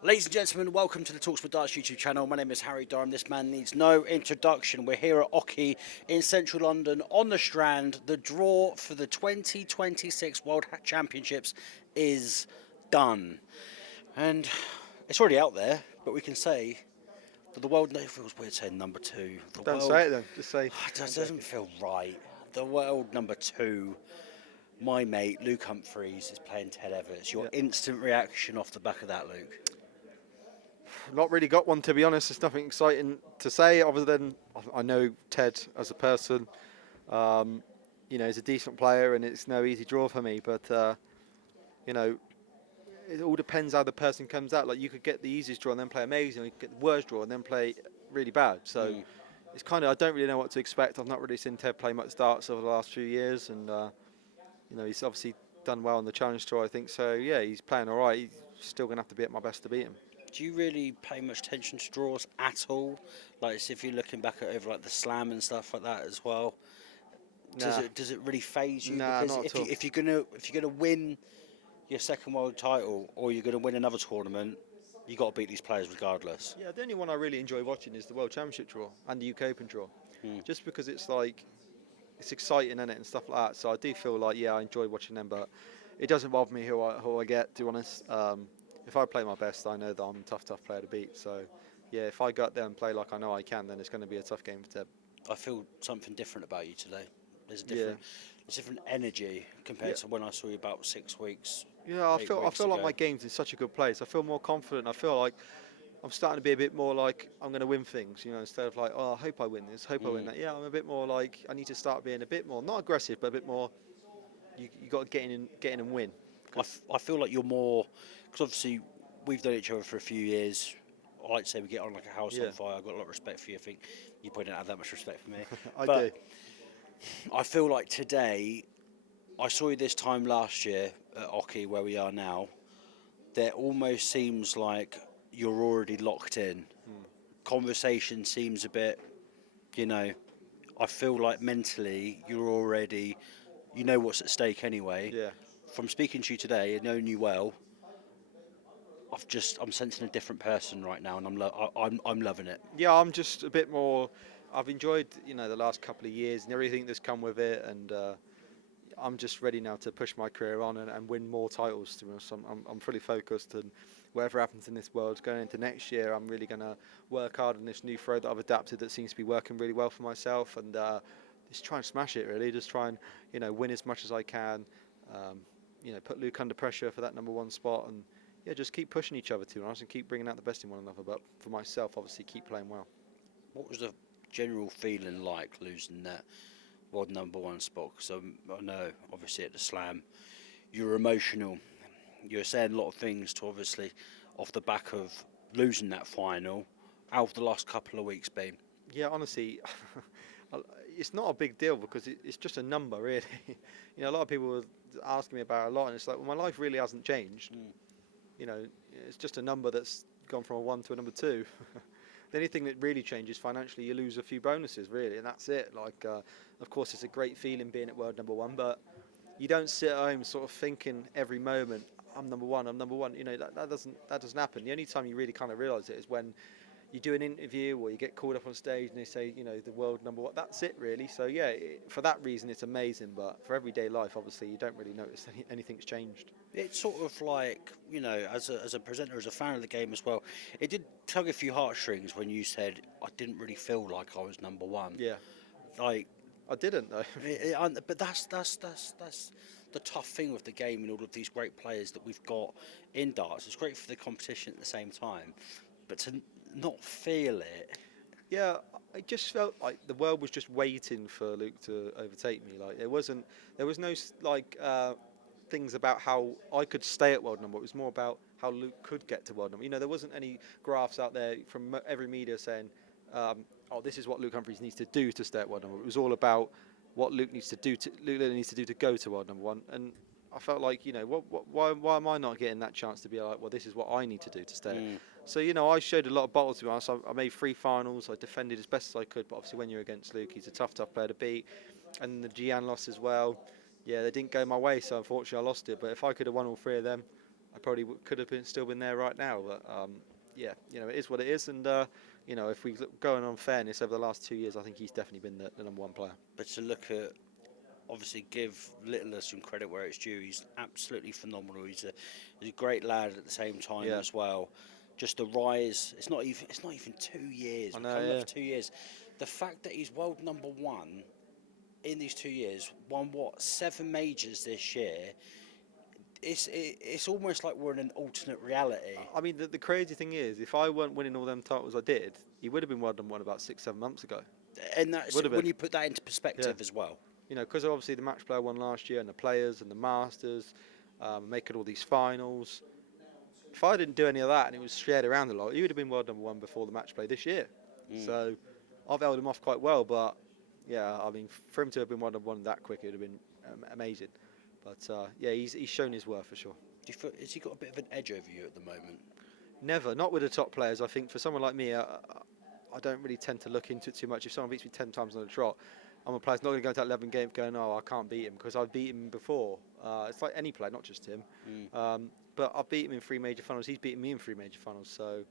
Ladies and gentlemen, welcome to the talkSPORT Darts YouTube channel. My name is Harry Durham. This man needs no introduction. We're here at Oki in central London on the Strand. The draw for the 2026 World Championships is done. And it's already out there, but we can say that the world, no, it feels weird saying number two. The Don't world, say it then. Just say. it doesn't feel right. The world number two, my mate, Luke Humphries, is playing Ted Everts. Your Yeah. instant reaction off the back of that, Luke? Not really got one, to be honest. There's nothing exciting to say other than I know Ted as a person. He's a decent player, and it's no easy draw for me. But you know, it all depends how the person comes out. Like you could get the easiest draw and then play amazing, or you could get the worst draw and then play really bad. So it's kind of I don't really know what to expect. I've not really seen Ted play much darts over the last few years, and he's obviously done well on the Challenge Tour, I think. So yeah, he's playing all right. He's still gonna have to be at my best to beat him. Do you really pay much attention to draws at all? Like, if you're looking back at over like the Slam and stuff like that as well, Nah. does it really phase you? Nah, Because not at all. if you're gonna win your second world title or you're gonna win another tournament, you got to beat these players regardless. Yeah, the only one I really enjoy watching is the World Championship draw and the UK Open draw, just because it's like it's exciting in it and stuff like that. So I do feel like I enjoy watching them, but it doesn't bother me who I get. To be honest, if I play my best, I know that I'm a tough player to beat. So yeah, if I go out there and play like I know I can, then it's going to be a tough game for Deb. I feel something different about you today. There's a Yeah. different energy compared to when I saw you about 6 weeks. Yeah, I 8 feel weeks like ago. my game's in such a good place. I feel more confident. I feel like I'm starting to be a bit more like I'm going to win things, instead of like, oh, I hope I win this, hope I win that. Yeah, I'm a bit more like I need to start being a bit more not aggressive, but a bit more. You got to get in and win. I feel like you're more, because obviously we've done each other for a few years. I like to say we get on like a house on fire. I've got a lot of respect for you. I think you probably don't have that much respect for me. I But do. I feel like today, I saw you this time last year at Oki where we are now. There almost seems like you're already locked in. Conversation seems a bit, I feel like mentally you're already, you know what's at stake anyway. Yeah. From speaking to you today and knowing you well, I'm sensing a different person right now, and I'm loving it. Yeah, I'm just a bit more. I've enjoyed the last couple of years and everything that's come with it, and I'm just ready now to push my career on and win more titles. To be honest, I'm fully focused, and whatever happens in this world going into next year, I'm really going to work hard on this new throw that I've adapted that seems to be working really well for myself, and just try and smash it really. Just try and win as much as I can. Put Luke under pressure for that number one spot, and yeah, just keep pushing each other to us and keep bringing out the best in one another. But for myself, obviously, keep playing well. What was the general feeling like losing that world number one spot? Because I know, obviously, at the Slam, you were emotional. You were saying a lot of things to obviously off the back of losing that final. How have the last couple of weeks been? Yeah, honestly, it's not a big deal because it's just a number, really. A lot of people were asking me about it a lot, and it's like, well, my life really hasn't changed. It's just a number that's gone from a 1 to a number 2. The only thing that really changes financially, you lose a few bonuses, really, and that's it. Like, of course, it's a great feeling being at world number 1, but you don't sit at home sort of thinking every moment, I'm number 1, I'm number 1. That doesn't happen. The only time you really kind of realise it is when you do an interview or you get called up on stage and they say, the world number 1. That's it, really. So yeah, for that reason, it's amazing. But for everyday life, obviously, you don't really notice anything's changed. It's sort of like, as a presenter, as a fan of the game as well, it did tug a few heartstrings when you said, I didn't really feel like I was number 1. Yeah, Like, I didn't though. but that's the tough thing with the game and all of these great players that we've got in darts. It's great for the competition at the same time, but to not feel it. Yeah, I just felt like the world was just waiting for Luke to overtake me. Like there was no things about how I could stay at world number. It was more about how Luke could get to world number. There wasn't any graphs out there from every media saying, "Oh, this is what Luke Humphries needs to do to stay at world number." It was all about what Luke needs to do to go to world number 1. And I felt like, why am I not getting that chance to be like, well, this is what I need to do to stay. So, I showed a lot of bottles to be honest. I made 3 finals. I defended as best as I could. But obviously, when you're against Luke, he's a tough player to beat. And the Gian loss as well. Yeah, they didn't go my way, so unfortunately, I lost it. But if I could have won all 3 of them, I probably could have still been there right now. But yeah, you know, it is what it is. And you know, if we look going on fairness over the last 2 years, I think he's definitely been the number one player. But to look at, obviously, give Littler some credit where it's due. He's absolutely phenomenal. He's a great lad at the same time as well. Just the rise. It's not even 2 years. I know, Coming up for 2 years. The fact that he's world number one in these 2 years, won 7 majors this year. It's almost like we're in an alternate reality. I mean, the crazy thing is, if I weren't winning all them titles I did, he would have been world number one about 6-7 months ago. And that's when you put that into perspective as well. You know, because obviously the match player won last year, and the players and the masters, making all these finals. If I didn't do any of that and it was shared around a lot, he would have been world number one before the match play this year. So I've held him off quite well, but yeah, I mean, for him to have been world number one that quick, it would have been amazing. But yeah, he's shown his worth for sure. Do you feel, has he got a bit of an edge over you at the moment? Never, not with the top players. I think for someone like me, I don't really tend to look into it too much. If someone beats me 10 times on a trot, I'm a player's not going to go into that 11 game going, oh, I can't beat him, because I've beat him before. It's like any player, not just him. But I've beat him in 3 major finals. He's beaten me in 3 major finals. So,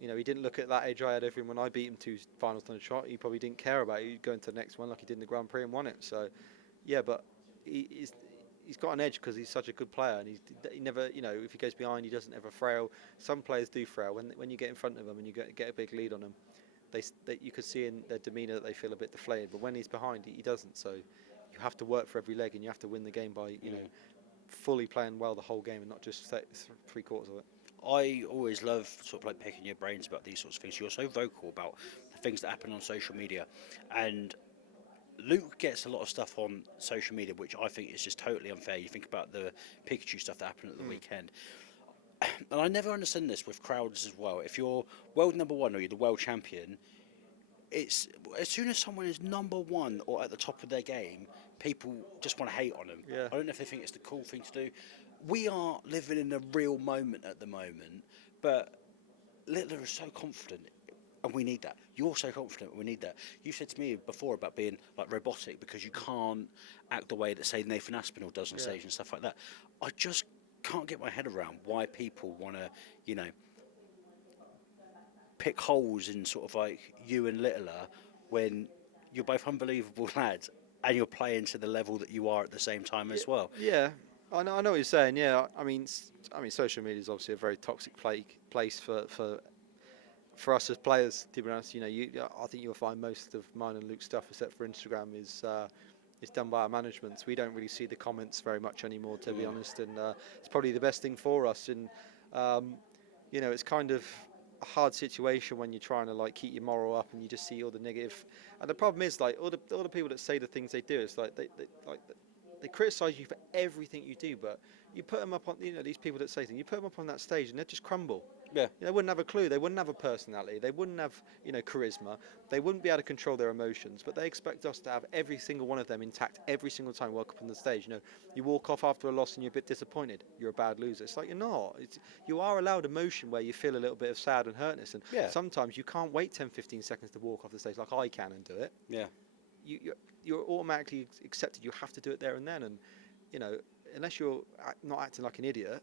you know, he didn't look at that edge I had over him when I beat him 2 finals on a trot. He probably didn't care about it. He'd go into the next one like he did in the Grand Prix and won it. So, yeah, but he's got an edge because he's such a good player, and he never, you know, if he goes behind, he doesn't ever frail. Some players do frail when you get in front of them and you get a big lead on them. You could see in their demeanour that they feel a bit deflated, but when he's behind, he doesn't. So you have to work for every leg, and you have to win the game by you know fully playing well the whole game and not just 3 quarters of it. I always love sort of like picking your brains about these sorts of things. You're so vocal about the things that happen on social media, and Luke gets a lot of stuff on social media which I think is just totally unfair. You think about the Pikachu stuff that happened at the weekend, and I never understand this with crowds as well. If you're world number one or you're the world champion, it's as soon as someone is number one or at the top of their game, people just want to hate on them. Yeah. I don't know if they think it's the cool thing to do. We are living in a real moment at the moment, but Littler is so confident, and we need that. You're so confident, we need that. You said to me before about being like robotic because you can't act the way that, say, Nathan Aspinall does on stage and stuff like that. I just can't get my head around why people want to, you know, pick holes in sort of like you and Littler when you're both unbelievable lads and you're playing to the level that you are at the same time as well. Yeah, I know what you're saying. Yeah, I mean, social media is obviously a very toxic place for us as players. To be honest, you know, I think you'll find most of mine and Luke's stuff, except for Instagram, is done by our management. So we don't really see the comments very much anymore, to be honest. And it's probably the best thing for us. And you know, it's kind of a hard situation when you're trying to like keep your moral up and you just see all the negative. And the problem is, like, all the people that say the things they do, it's like they criticise you for everything you do, but you put them up on, you know, these people that say things, you put them up on that stage and they just crumble. Yeah. They wouldn't have a clue. They wouldn't have a personality. They wouldn't have, you know, charisma. They wouldn't be able to control their emotions. But they expect us to have every single one of them intact every single time we walk up on the stage. You know, you walk off after a loss and you're a bit disappointed. You're a bad loser. It's like you're not. You are allowed emotion where you feel a little bit of sad and hurtness. And sometimes you can't wait 10, 15 seconds to walk off the stage like I can and do it. Yeah. You're automatically accepted. You have to do it there and then. And, you know, unless you're not acting like an idiot,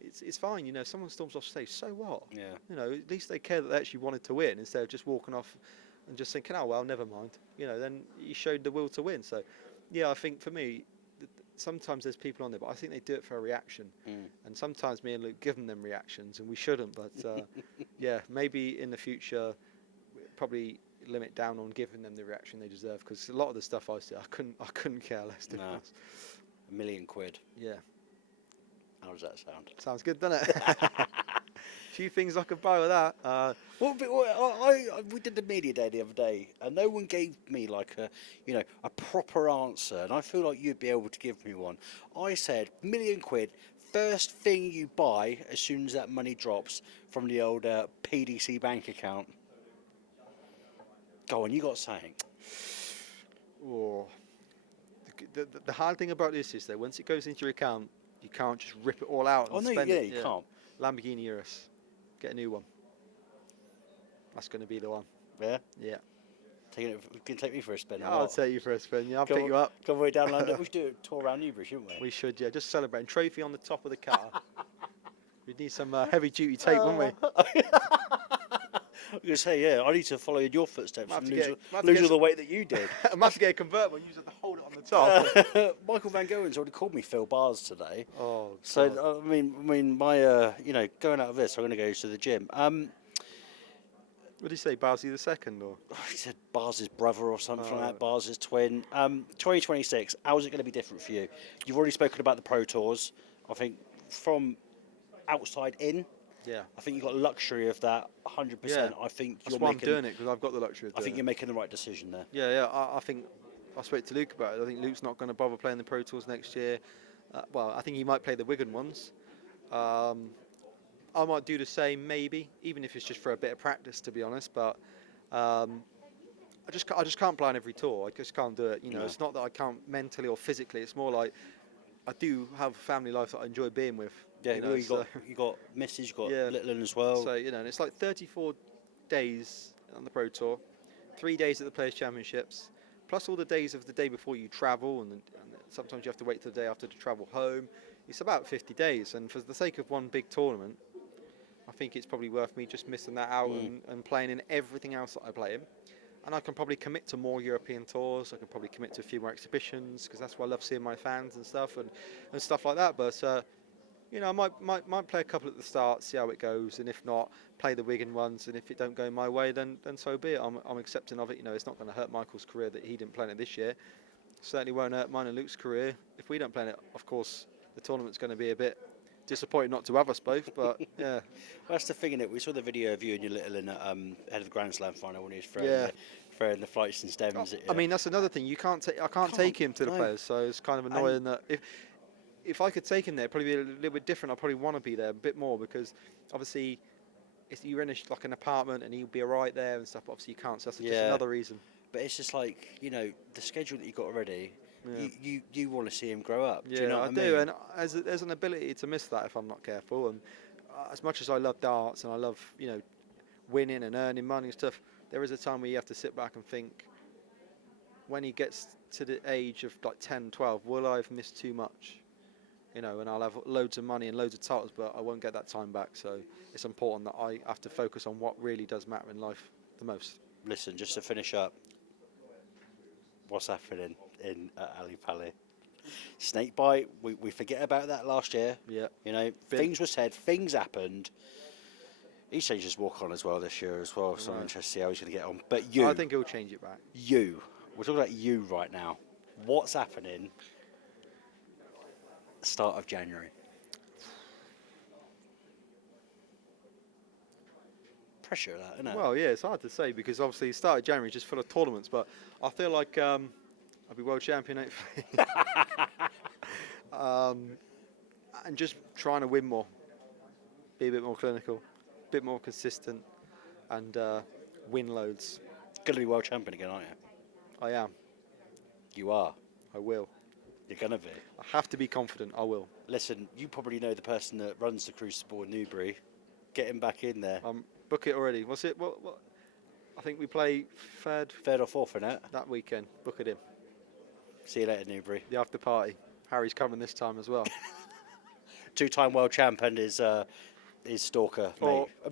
it's fine. You know, if someone storms off stage, so what? Yeah. You know, at least they care that they actually wanted to win instead of just walking off and just thinking, oh, well, never mind. You know, then you showed the will to win. So, yeah, I think for me, sometimes there's people on there, but I think they do it for a reaction. And sometimes me and Luke give them reactions, and we shouldn't. But, yeah, maybe in the future, probably limit down on giving them the reaction they deserve, because a lot of the stuff I see, I couldn't care less. To be honest. £1 million. Yeah. How does that sound? Sounds good, doesn't it? Few things I could buy with that. We did the media day the other day, and no one gave me like a proper answer, and I feel like you'd be able to give me one. I said £1 million, first thing you buy as soon as that money drops from the old PDC bank account. Go on, you got something. Oh. The hard thing about this is that once it goes into your account, you can't just rip it all out and spend it. You can't. Lamborghini Urus. Get a new one. That's going to be the one. Yeah? Yeah. Can you take me for a spin? I'll take you for a spin. Yeah, I'll pick you up. Come all the way down London. We should do a tour around Newbury, shouldn't we? We should, yeah. Just celebrate. Trophy on the top of the car. We need some heavy duty tape, wouldn't we? I was going to say, yeah, I need to follow in your footsteps Might have and to lose, get- lose all the weight that you did. I must have to get a convertible and use it to hold it on the top. Michael Van Gowen's already called me Phil Bars today. Oh, God. So, my, going out of this, I'm going to go to the gym. What did he say, Barsley the second, or? He said Bars' brother or something like that, Bars' twin. 2026, how is it going to be different for you? You've already spoken about the Pro Tours. I think from outside in, Yeah. I think you've got luxury of that 100%. Yeah. I think That's you're why making, I'm doing it, because I've got the luxury of I doing think it. you're making the right decision there. Yeah. I think I spoke to Luke about it. I think Luke's not going to bother playing the Pro Tours next year. Well, I think he might play the Wigan ones. I might do the same, maybe, even if it's just for a bit of practice, to be honest. But I just can't play on every tour. I just can't do it. You know, No. It's not that I can't mentally or physically. It's more like I do have a family life that I enjoy being with. Yeah, you know, you got Mrs, you got Yeah. Little Un as well. So, and it's like 34 days on the Pro Tour, 3 days at the Players' Championships, plus all the days of the day before you travel, and sometimes you have to wait till the day after to travel home. It's about 50 days, and for the sake of one big tournament, I think it's probably worth me just missing that out and playing in everything else that I play in. And I can probably commit to more European tours. I can probably commit to a few more exhibitions, because that's why I love seeing my fans and stuff and stuff like that. But I might play a couple at the start, see how it goes, and if not, play the Wigan ones. And if it don't go my way, then so be it. I'm accepting of it. It's not going to hurt Michael's career that he didn't play in it this year. Certainly won't hurt mine and Luke's career. If we don't play in it, of course, the tournament's going to be a bit disappointing not to have us both. But yeah, Well, that's the thing, innit? We saw the video of you and your Little Un at ahead of the Grand Slam final when he was throwing the flights and stems. I mean, that's another thing. I can't take him to the players, so it's kind of annoying that if I could take him there, it'd probably be a little bit different. I probably want to be there a bit more, because obviously you're in like an apartment and he'll be alright there and stuff. But obviously you can't, so that's just another reason. But it's just like, the schedule that you got already. Yeah. You want to see him grow up. Yeah, do you know what I do, mean? and there's an ability to miss that if I'm not careful. And as much as I love darts and I love winning and earning money and stuff, there is a time where you have to sit back and think, when he gets to the age of like 10, 12, will I have missed too much? And I'll have loads of money and loads of titles, but I won't get that time back. So it's important that I have to focus on what really does matter in life the most. Listen, just to finish up, what's happening in Ali Pali? Snake bite, we forget about that last year. Yeah. Things were said, things happened. He's changed his walk on as well this year as well, so I'm interested to see how he's going to get on. But I think he'll change it back. We're talking about you right now. What's happening start of January? Pressure that, isn't it? Well, yeah, it's hard to say, because obviously the start of January is just full of tournaments, but I feel like I'll be world champion hopefully. And just trying to win more, be a bit more clinical, a bit more consistent, and win loads. Going to be world champion again, aren't you? I am. You are. I will. You're going to be. I have to be confident. I will. Listen, you probably know the person that runs the Crucible in Newbury. Get him back in there. Book it already. What's it? What? I think we play third Third or fourth in it. that weekend. Book it in. See you later, Newbury. The after party. Harry's coming this time as well. Two-time world champ and his stalker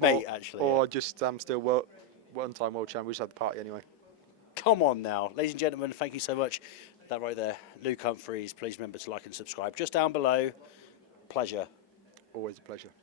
mate, actually. Or just still one-time world champ. We just had the party anyway. Come on now. Ladies and gentlemen, thank you so much. That right there, Luke Humphries. Please remember to like and subscribe. Just down below. Pleasure. Always a pleasure.